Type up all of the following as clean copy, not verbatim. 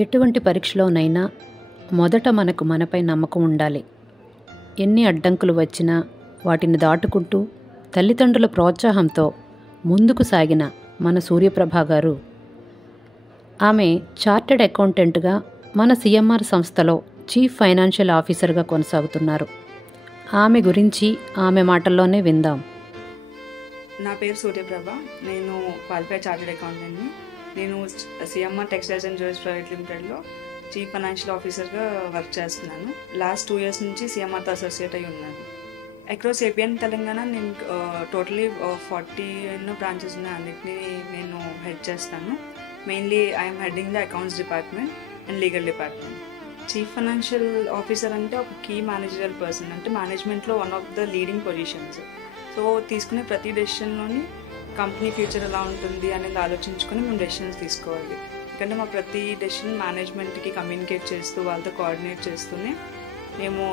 ఎటువంటి పరీక్షలోనైనా మొదట మనకు మనపై నమ్మకం ఉండాలి. ఎన్ని అడ్డంకులు వచ్చినా వాటిని దాటుకుంటూ తల్లిదండ్రుల ప్రోత్సాహంతో ముందుకు సాగిన మన సూర్యప్రభ గారు, ఆమె చార్టెడ్ అకౌంటెంట్గా మన సిఎంఆర్ సంస్థలో చీఫ్ ఫైనాన్షియల్ ఆఫీసర్గా కొనసాగుతున్నారు. ఆమె గురించి ఆమె మాటల్లోనే విందాం. నా పేరు సూర్యప్రభ. నేను క్వాలిఫైడ్ చార్టెడ్ అకౌంటెంట్ని. నేను CMR textiles and jewellers private లిమిటెడ్లో చీఫ్ ఫైనాన్షియల్ ఆఫీసర్గా వర్క్ చేస్తున్నాను. లాస్ట్ 2 years నుంచి సిఎంఆర్తో అసోసియేట్ అయి ఉన్నాను. అక్రాస్ ఏపీఎన్ తెలంగాణ నేను టోటలీ 40 బ్రాంచెస్ ఉన్నాయి. అన్నిటినీ నేను హెడ్ చేస్తాను. Mainly I'm heading the accounts department and legal department. Chief financial officer అంటే ఒక కీ మేనేజరల్ పర్సన్, అంటే మేనేజ్మెంట్లో one of the leading positions. So తీసుకునే ప్రతి డెసిషన్లోని కంపెనీ ఫ్యూచర్ ఎలా ఉంటుంది అనేది ఆలోచించుకొని మేము డెసిషన్స్ తీసుకోవాలి. ఎందుకంటే మా ప్రతి డెసిషన్ మేనేజ్మెంట్కి కమ్యూనికేట్ చేస్తూ వాళ్ళతో కోఆర్డినేట్ చేస్తూనే మేము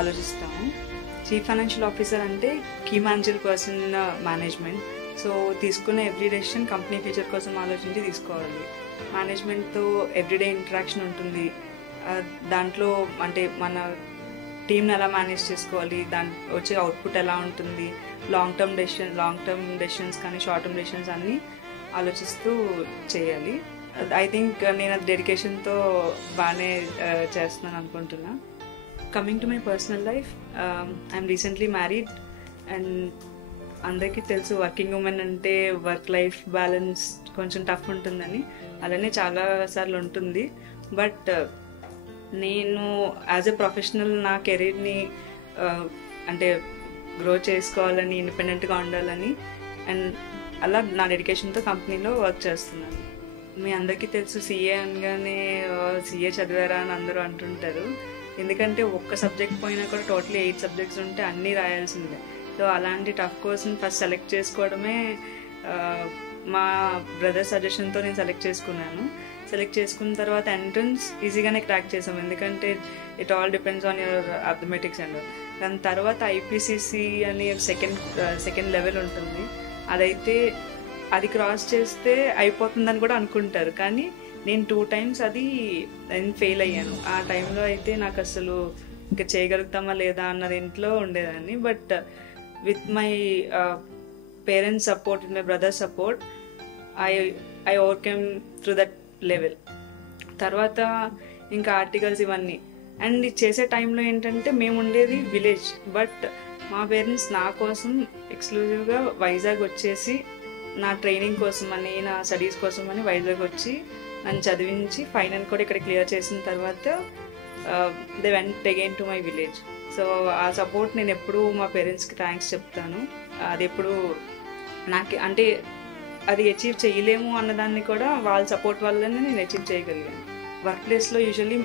ఆలోచిస్తాము. చీఫ్ ఫైనాన్షియల్ ఆఫీసర్ అంటే key manager person management. So తీసుకునే ఎవ్రీ డెసిషన్ కంపెనీ ఫ్యూచర్ కోసం ఆలోచించి తీసుకోవాలి. మేనేజ్మెంట్తో ఎవ్రీడే ఇంటరాక్షన్ ఉంటుంది. దాంట్లో అంటే మన టీమ్ని ఎలా మేనేజ్ చేసుకోవాలి, దాని వచ్చే అవుట్పుట్ ఎలా ఉంటుంది, లాంగ్ టర్మ్ డెసిషన్స్ కానీ షార్ట్ టర్మ్ డెసిషన్స్ అన్నీ ఆలోచిస్తూ చేయాలి. ఐ థింక్ నేను అది డెడికేషన్తో బాగానే చేస్తున్నాను అనుకుంటున్నా. Coming to my personal life, I'm recently married. And అందరికీ తెలుసు వర్కింగ్ ఉమెన్ అంటే వర్క్ లైఫ్ బ్యాలెన్స్ కొంచెం టఫ్ ఉంటుందని. అలానే చాలాసార్లు ఉంటుంది. బట్ నేను యాజ్ ఎ ప్రొఫెషనల్ నా కెరీర్ని అంటే గ్రో చేసుకోవాలని, ఇండిపెండెంట్గా ఉండాలని, అండ్ అలా నా డెడికేషన్తో కంపెనీలో వర్క్ చేస్తున్నాను. మీ అందరికీ తెలుసు సీఏ అనగానే సీఏ చదివారా అని అందరూ అంటుంటారు. ఎందుకంటే ఒక్క సబ్జెక్ట్ పోయినా కూడా టోటలీ 8 subjects ఉంటే అన్నీ రాయాల్సిందే. సో అలాంటి టఫ్ కోర్స్ని ఫస్ట్ సెలెక్ట్ చేసుకోవడమే మా బ్రదర్ సజెషన్తో నేను సెలెక్ట్ చేసుకున్నాను. సెలెక్ట్ చేసుకున్న తర్వాత ఎంట్రన్స్ ఈజీగానే క్రాక్ చేసాం, ఎందుకంటే it all depends on your అథమెటిక్స్ and దాని తర్వాత ఐపీసీసీ అని సెకండ్ లెవెల్ ఉంటుంది. అదైతే అది క్రాస్ చేస్తే అయిపోతుందని కూడా అనుకుంటారు, కానీ నేను 2 times నేను ఫెయిల్ అయ్యాను. ఆ టైంలో అయితే నాకు అసలు ఇంకా చేయగలుగుతామా లేదా అన్నది ఇంట్లో ఉండేదాన్ని. But with my parents support, with my brother support, I overcome through that level. తర్వాత ఇంకా ఆర్టికల్స్ ఇవన్నీ. అండ్ ఇది చేసే టైంలో ఏంటంటే మేము ఉండేది విలేజ్, బట్ మా పేరెంట్స్ నా కోసం ఎక్స్క్లూజివ్గా వైజాగ్ వచ్చేసి నా ట్రైనింగ్ కోసమని, నా స్టడీస్ కోసమని వైజాగ్ వచ్చి నన్ను చదివించి ఫైనల్ కూడా ఇక్కడ క్లియర్ చేసిన తర్వాత they went again to my village. So ఆ సపోర్ట్ నేను ఎప్పుడూ మా పేరెంట్స్కి థ్యాంక్స్ చెప్తాను. అది ఎప్పుడు నాకు అంటే అది అచీవ్ చేయలేము అన్నదాన్ని కూడా వాళ్ళ సపోర్ట్ వల్లనే నేను అచీవ్ చేయగలిగాను. వర్క్ ప్లేస్లో యూజువల్లీ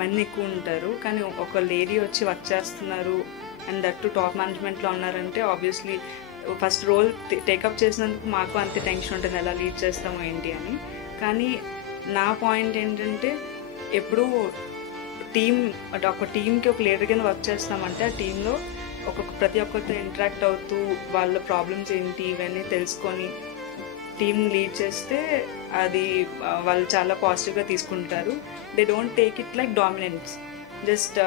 మంది ఎక్కువ ఉంటారు, కానీ ఒక లేడీ వచ్చి వర్క్ చేస్తున్నారు అండ్ దట్ టు టాప్ మేనేజ్మెంట్లో ఉన్నారంటే ఆబ్వియస్లీ ఫస్ట్ రోల్ టేకప్ చేసినందుకు మాకు అంతే టెన్షన్ ఉంటుంది, ఎలా లీడ్ చేస్తామో ఏంటి అని. కానీ నా పాయింట్ ఏంటంటే ఎప్పుడూ ఒక టీమ్కి ఒక లీడర్ కింద వర్క్ చేస్తామంటే ఆ టీంలో ప్రతి ఒక్కరితో ఇంటరాక్ట్ అవుతూ వాళ్ళ ప్రాబ్లమ్స్ ఏంటి ఇవన్నీ తెలుసుకొని టీమ్ లీడ్ చేస్తే అది వాళ్ళు చాలా పాజిటివ్గా తీసుకుంటారు. They don't take it like dominance, just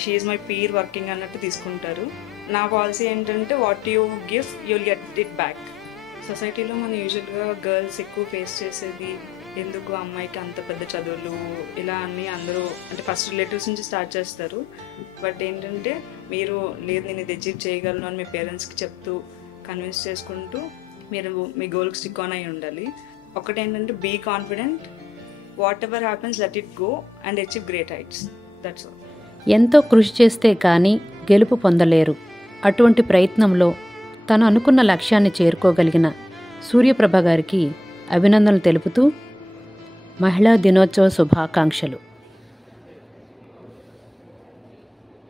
she is my peer working అన్నట్టు తీసుకుంటారు. నా పాలసీ ఏంటంటే what you give you will get it back. సొసైటీలో మనం యూజువల్గా గర్ల్స్ ఎక్కువ ఫేస్ చేసేది ఎందుకు అమ్మాయికి అంత పెద్ద చదువులు ఇలా అని అందరూ అంటే ఫస్ట్ రిలేటివ్స్ నుంచి స్టార్ట్ చేస్తారు. బట్ ఏంటంటే మీరు లేదు నేను ఇది అచీవ్ చేయగలను అని మీ పేరెంట్స్కి చెప్తూ కన్విన్స్ చేసుకుంటూ మీరు మీ గోల్కి స్టిక్ ఆన్ అయి ఉండాలి. ఒకటేంటంటే be confident, whatever happens let it go and achieve great heights. That's all. ఎంతో కృషి చేస్తే కానీ గెలుపు పొందలేరు. అటువంటి ప్రయత్నంలో తను అనుకున్న లక్ష్యాన్ని చేరుకోగలిగిన సూర్యప్రభ గారికి అభినందనలు తెలుపుతూ మహిళా దినోత్సవ శుభాకాంక్షలు.